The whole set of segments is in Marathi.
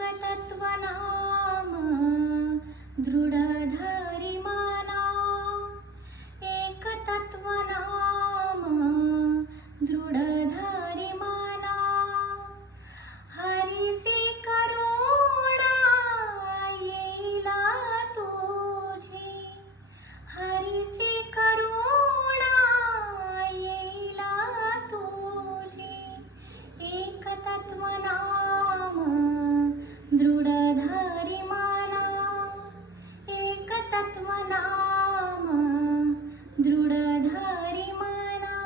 एकतत्त्वनाम दृढ धरी मना, एकतत्त्वनाम दृढ धरी मना. हरिसी करुणा येईला तुझी, हरिसी करुणा येईला तुझी. एकतत्त्वनाम दृढ धरी मना, एकतत्त्वनाम दृढ धरी मना.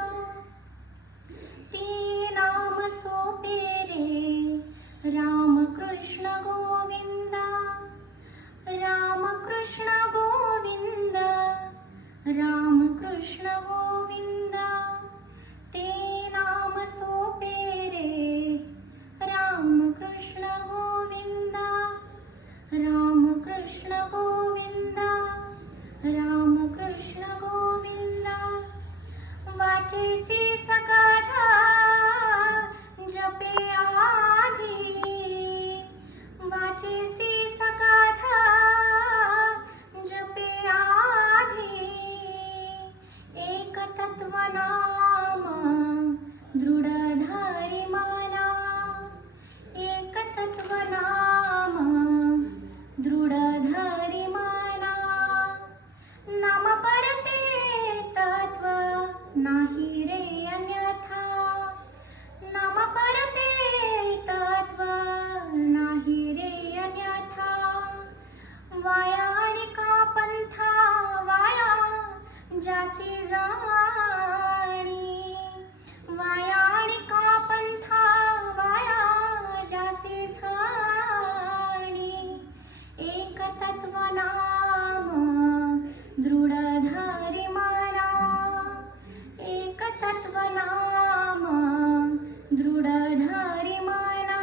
ते नाम सोपे रे राम कृष्ण गोविंद, राम कृष्ण गोविंद, राम कृष्ण गोविंद. ते नाम सोपे रे राम कृष्ण गोविंद, राम कृष्ण गोविंद, राम कृष्ण गोविंद. वाचेसी सकाधा जपे आधी, वाचेसी सकाधा जपे आधी. एकतत्त्वनाम दृढ धरी मना, एकतत्त्वनाम दृढ धरी मना. नाम परते तत्व नाही रे अन्यथा, नाम परते तत्व नाही रे अन्यथा. वाया आणि का पंथा वाया ज्याची जाणी, वाया आणि का पंथा वाया ज्याची जाणी. एकतत्त्वनाम दृढ धरी मना, एकतत्त्वनाम दृढ धरी मना.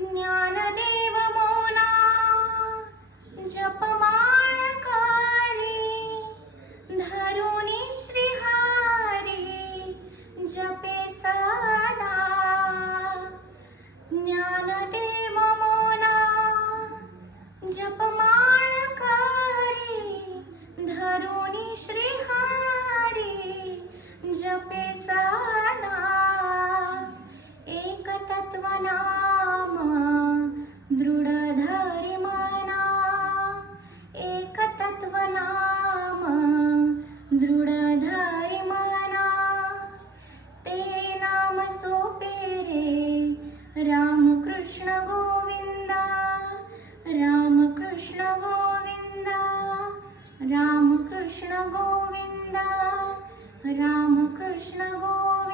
ज्ञानदेव मोना जपमाळ करी, धरुनी श्रीहरी जपे सदा. ज्ञानदेव मोना जपमाळ करी, धरुनी श्रीहरी जपे सदा. एकतत्त्वनाम दृढ धरी मना, एकतत्त्वनाम दृढ धरी मना. ते नाम सोपे रे राम कृष्ण गोविंद, राम कृष्ण गोविंद, राम कृष्ण गोविंद, राम कृष्ण गोविंद.